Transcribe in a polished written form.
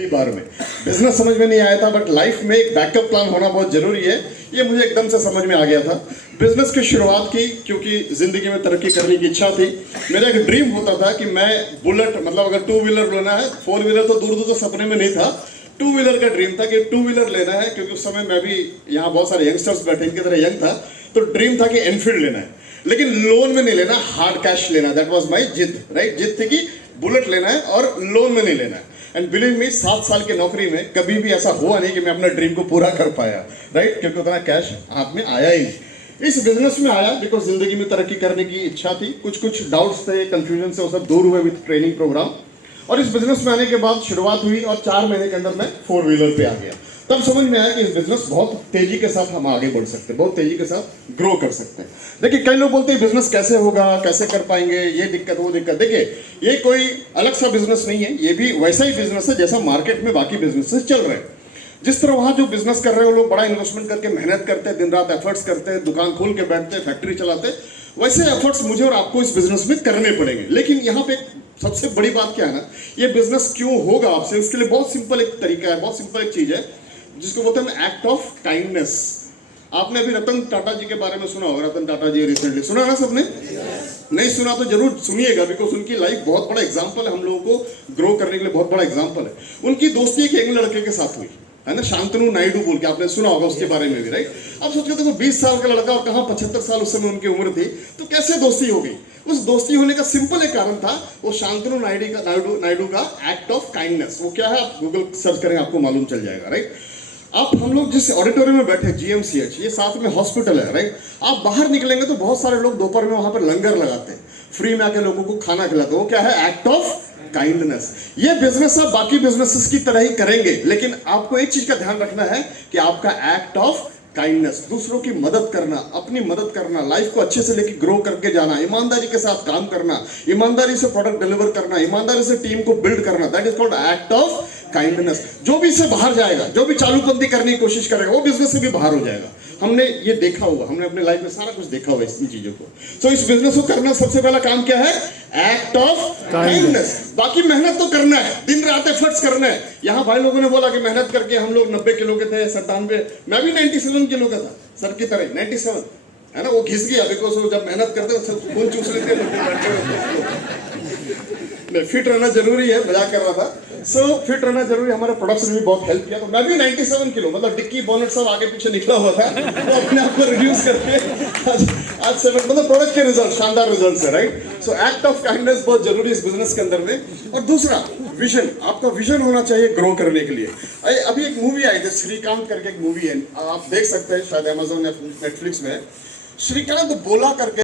कई बार में बिजनेस समझ में नहीं आया था, बट लाइफ में एक बैकअप प्लान होना बहुत जरूरी है। ये मुझे एकदम से समझ में आ गया था। बिजनेस की शुरुआत की क्योंकि जिंदगी में तरक्की करने की इच्छा थी। मेरा एक ड्रीम होता था कि मैं बुलेट, मतलब अगर 2 व्हीलर लेना है, 4 व्हीलर तो दूर दूर तो सपने में नहीं था, 2 व्हीलर का ड्रीम था कि 2 व्हीलर लेना है। क्योंकि उस समय मैं भी यहाँ बहुत सारे यंगस्टर्स बैठे इनकी तरह यंग था, तो ड्रीम था कि एनफील्ड लेना है, लेकिन लोन में नहीं लेना, हार्ड कैश लेना। दैट वाज माय जिद, राइट। जिद थी कि बुलेट लेना है और लोन में नहीं लेना है। एंड बिलीव मी, 7 साल की नौकरी में कभी भी ऐसा हुआ नहीं कि मैं अपना ड्रीम को पूरा कर पाया, राइट। क्योंकि उतना कैश हाथ में आया ही नहीं। इस बिजनेस में आया बिकॉज जिंदगी में तरक्की करने की इच्छा थी। कुछ डाउट्स थे, कंफ्यूजन से वो सब दूर हुए विद ट्रेनिंग प्रोग्राम। और इस बिजनेस में आने के बाद शुरुआत हुई और 4 महीने के अंदर मैं 4 व्हीलर पे आ गया। तब समझ में आया कि इस बिजनेस बहुत तेजी के साथ हम आगे बढ़ सकते हैं, बहुत तेजी के साथ ग्रो कर सकते हैं। देखिए, कई लोग बोलते हैं बिजनेस कैसे होगा, कैसे कर पाएंगे, ये दिक्कत वो दिक्कत। देखिए, ये कोई अलग सा बिजनेस नहीं है, ये भी वैसा ही बिजनेस है जैसा मार्केट में बाकी बिजनेसेस चल रहे हैं। जिस तरह वहाँ जो बिजनेस कर रहे हैं वो लोग बड़ा इन्वेस्टमेंट करके मेहनत करते हैं, दिन रात एफर्ट्स करते हैं, दुकान खोल के बैठते हैं, फैक्ट्री चलाते हैं, वैसे एफर्ट्स मुझे और आपको इस बिजनेस में करने पड़ेंगे। लेकिन यहाँ पे सबसे बड़ी बात क्या है ना, ये बिजनेस क्यों होगा आपसे, उसके लिए बहुत सिंपल एक तरीका है, बहुत सिंपल एक चीज है जिसको बोलते हैं एक्ट ऑफ काइंडनेस। आपने अभी रतन टाटा जी के बारे में सुना होगा। रतन टाटा जी रिसेंटली सुना ना सबने? नहीं सुना तो जरूर सुनिएगा, बिकॉज उनकी लाइफ बहुत बड़ा एग्जाम्पल है, हम लोगों को ग्रो करने के लिए बहुत बड़ा एग्जाम्पल है। उनकी दोस्ती एक यंग लड़के के साथ हुई है ना, शांतनु नायडू बोल के, आपने सुना होगा उसके बारे में भी, राइट। अब सोचिए, देखो 20 साल का लड़का और कहाँ 75 साल उस समय उनकी उम्र थी, तो कैसे दोस्ती हो गई? उस दोस्ती होने का सिंपल एक कारण था, वो शांतनु नायडू का एक्ट ऑफ काइंडनेस। वो क्या है, आप गूगल सर्च करेंगे आपको मालूम चल जाएगा, राइट। आप हम लोग जिस ऑडिटोरियम में बैठे GMCH, ये साथ में हॉस्पिटल है, राइट। आप बाहर निकलेंगे तो बहुत सारे लोग दोपहर में वहां पर लंगर लगाते हैं, फ्री में आके लोगों को खाना खिलाते हैं। वो क्या है, एक्ट ऑफ काइंडनेस। ये बिजनेस आप बाकी बिजनेसेस की तरह ही करेंगे, लेकिन आपको एक चीज का ध्यान रखना है कि आपका एक्ट ऑफ काइंडनेस, दूसरों की मदद करना, अपनी मदद करना, लाइफ को अच्छे से लेके ग्रो करके जाना, ईमानदारी के साथ काम करना, ईमानदारी से प्रोडक्ट डिलीवर करना, ईमानदारी से टीम को बिल्ड करना, that is called act of kindness. जो भी इससे बाहर जाएगा, जो भी चालूबंदी करने की कोशिश करेगा, वो बिजनेस से भी बाहर हो जाएगा। हमने ये देखा हुआ, हमने अपने लाइफ में सारा कुछ देखा हुआ इन चीजों को। सो इस बिजनेस को करना सबसे पहला काम क्या है, एक्ट ऑफ काइंडनेस। बाकी मेहनत तो करना है, दिन रात एफर्ट्स करना है। यहाँ भाई लोगों ने बोला कि मेहनत करके हम लोग 90 किलो के थे, 97, मैं भी 97 किलो का था, सर की तरह 97 है ना। वो घिस गया बिकॉज वो जब मेहनत करते हैं खून चूस लेते हैं। फिट रहना जरूरी है, मजाक कर रहा था। सो फिट रहना जरूरी, हमारे प्रोडक्ट्स ने भी बहुत हेल्प किया। तो मैं भी 97 किलो, मतलब डिक्की बोनेट सब आगे पीछे निकला हुआ था, तो अपने आप को रिड्यूस करके आज 7, मतलब प्रोडक्ट के रिजल्ट शानदार रिजल्ट है, right. So act of kindness बहुत जरूरी है इस बिजनेस के अंदर में। और दूसरा विजन, आपका विजन होना चाहिए ग्रो करने के लिए। अभी एक मूवी आई थी, श्रीकांत करके एक मूवी है, आप देख सकते हैं, शायद अमेजोन या नेटफ्लिक्स में। श्रीकांत बोला करके